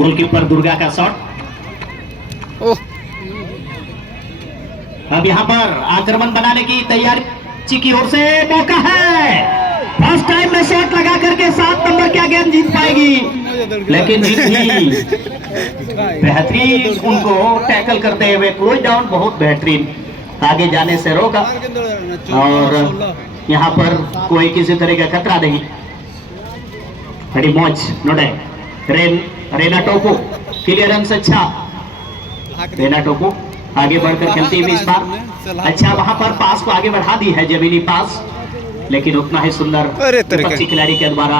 Goalkeeper Durga का shot. अब यहाँ पर आक्रमण बनाने की तैयारी की ओर से मौका है। फर्स्ट टाइम में शॉट लगा करके 7 नंबर क्या गेंद जीत पाएगी, लेकिन जीत ही बेहतरीन उनको टैकल करते हुए क्लोज डाउन बहुत बेहतरीन आगे जाने से रोका और यहाँ पर कोई किसी तरह का खतरा नहीं। बड़ी मौज नोडे रेना टोको क्लियरेंस अच्छा। रेना टोको आगे बढ़कर खेलती हुई इस बार अच्छा वहां पर पास को आगे बढ़ा दी है जमीनी पास, लेकिन उतना ही सुंदर विपक्षी खिलाड़ी के द्वारा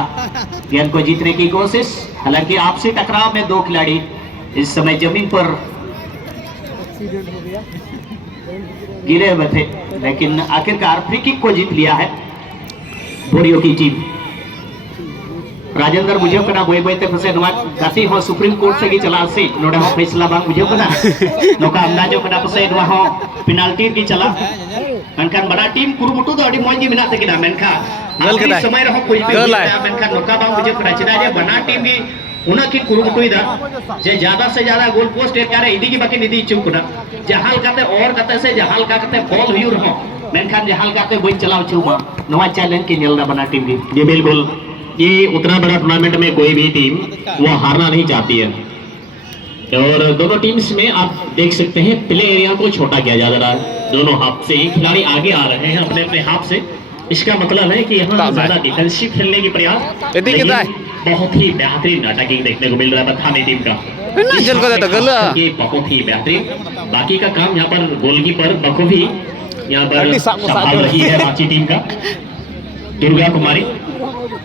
गेंद को जीतने की कोशिश। हालांकि आपसी टकराव में 2 खिलाड़ी इस समय जमीन पर गिरे हुए थे, लेकिन आखिरकार फ्री किक को जीत लिया है बोरियो की टीम। राजेंद्र मुझे कना बोई बोई ते फसे नवा गाती हो सुप्रीम कोर्ट से की चला सी नोडे हो फैसला बांग मुझे कना नोका अंदाजो कना फसे नवा हो पेनाल्टी की चला मेनखान बड़ा टीम कुरुमुटु दो अडी मोंजी मिना तकिना मेनखान समय रहो कोई भी मेनखान नोका बांग मुझे कना चिना जे बना टीम की उना की कुरुमुटु इदा जे ज्यादा से ज्यादा गोल पोस्ट एक करे इदी की बाकी निदी चुकना जहाल काते और काते से जहाल काते बॉल हुई रहो मेनखान जहाल काते बोई चलाव चुमा नवा चैलेंज की नेलदा बना टीम की। ये बिल्कुल ये उतना बड़ा टूर्नामेंट में कोई भी टीम वो हारना नहीं चाहती है और दोनों टीम्स में आप देख सकते हैं प्ले एरिया को छोटा किया जा रहा है। दोनों हाफ से खिलाड़ी आगे आ रहे हैं अपने अपने हाफ से। इसका मतलब है कि यहाँ ज्यादा डिफेंसिव खेलने की प्रयास, बहुत ही बेहतरीन अटैकिंग देखने को मिल रहा है बथानी टीम का। ये बहुत ही बेहतरीन बाकी का काम यहाँ पर गोलकीपर बखूबी यहाँ पर संभाल रही है रांची टीम का दुर्गा कुमारी।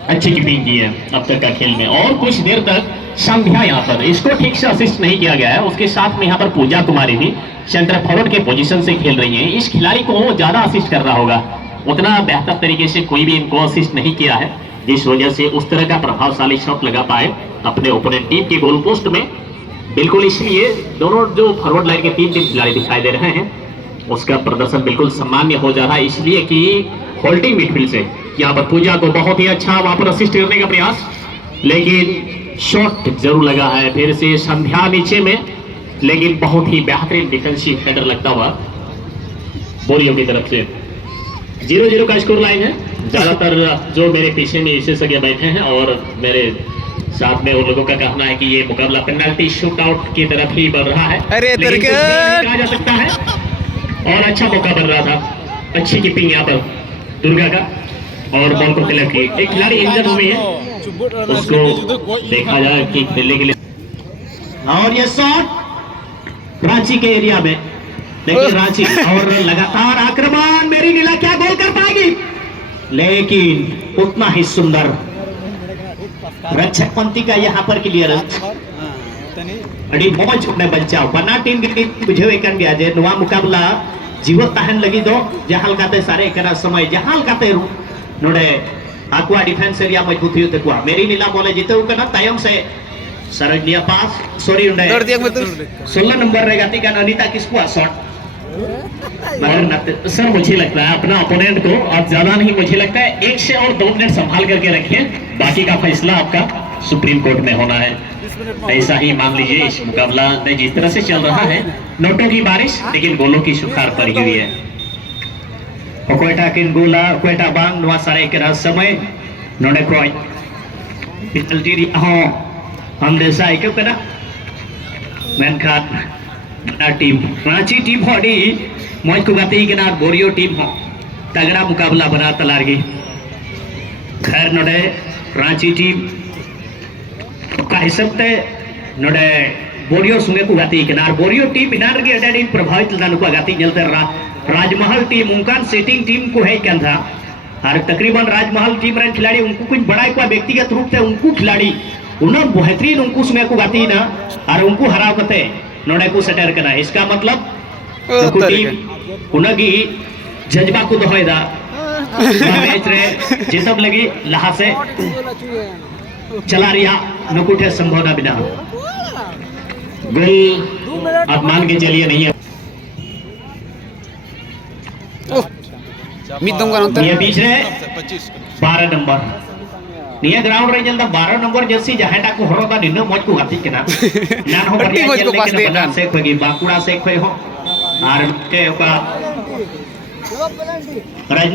अच्छी कीपिंग की है अब तक का खेल में और कुछ देर तक संध्या यहाँ पर इसको ठीक से असिस्ट नहीं किया गया है। उसके साथ में यहाँ पर पूजा कुमारी भी सेंटर फॉरवर्ड के पोजीशन से खेल रही हैं। इस खिलाड़ी को ज्यादा असिस्ट करना होगा, उतना बेहतर तरीके से कोई भी इनको असिस्ट नहीं किया है, जिस वजह से उस तरह का प्रभावशाली शॉट लगा पाए अपने ओपोनेंट टीम के गोल पोस्ट में। बिल्कुल इसलिए दोनों जो फॉरवर्ड लाइन के 3 खिलाड़ी दिखाई दे रहे हैं उसका प्रदर्शन बिल्कुल सामान्य हो जा रहा है, इसलिए कि होल्डिंग मिडफील्ड से यहाँ पर पूजा को बहुत ही अच्छा वहां पर असिस्ट करने का प्रयास, लेकिन शॉट जरूर लगा है फिर से संध्या नीचे में, लेकिन बहुत ही बेहतरीन डिफेंसिव हेडर लगता हुआ बोरियो की तरफ से। 0-0 का स्कोर लाइन है। ज्यादातर जो मेरे पीछे में विशेषज्ञ बैठे हैं और मेरे साथ में उन लोगों का कहना है कि ये मुकाबला पेनल्टी शूट आउट की तरफ ही बढ़ रहा है, कहा जा सकता है और अच्छा मौका बन रहा था। अच्छी कीपिंग यहाँ पर दुर्गा का और बॉल को क्लियर की। एक खिलाड़ी इंजर्ड हुई है, उसको देखा जाए कि खेलने के लिए। और ये शॉट रांची के एरिया में, लेकिन रांची और लगातार आक्रमण मेरी नीला क्या गोल कर पाएगी, लेकिन उतना ही सुंदर रक्षक पंथी का यहाँ पर क्लियरेंस अड़ी मौज में बचाव बना टीम के बुझे कर गया जे नवा मुकाबला जीवत तहन लगी दो जहां काते सारे करा समय जहां काते नोडे आकुआ डिफेंस एरिया मजबूत हुई तक मेरी नीला बोले जीते कना तायम से सरनिया पास सॉरी उंडे 16 नंबर रे गाती का अनीता किसको शॉट मगर सर मुझे लगता है अपना ओपोनेंट को अब ज्यादा नहीं, मुझे लगता है 1 से और 2 मिनट संभाल करके रखिए, बाकी का फैसला आपका सुप्रीम कोर्ट में होना है। ऐसा ही मान लीजिए इस मुकाबला में जिस तरह से चल रहा है, नोटों की बारिश लेकिन गोलों की सुखार पड़ी हुई है। कोयटा किन गोला कोयटा बांग नवा सारे के समय नोडे क्रोय पेनल्टी हो हम देसा क्यों कना मेनखान बना टीम रांची टीम होडी मौज को गाती के बोरियो टीम हो तगड़ा मुकाबला बना तलारगी। खैर नोडे रांची टीम का हिसाब ते नोडे बोरियो संगे को गाती के बोरियो टीम इनार के अडाडी प्रभावित लानु को गाती चलते राजमहल टीम उनका सेटिंग टीम को है क्या था और तकरीबन राजमहल टीम रन खिलाड़ी उनको कुछ बड़ा को व्यक्तिगत रूप से उनको खिलाड़ी उन्हें बेहतरीन उनको समय को गाती ना और उनको हरा करते नोडे को सेटर करना। इसका मतलब टीम उनकी जज्बा को दोहरा मैच रे जितब लगी लहा से चला रिया नुकुठे संभावना बिना गोल आप मान के चलिए नहीं है। ये बीच रे 12 नंबर निया ग्राउंड रे जल्दा 12 नंबर जर्सी जहाटा को हरोदा निनो मज को गाती केना नान हो अड्डी मज को पास दे बना से खोगी बाकुड़ा से खोय हो आर के ओका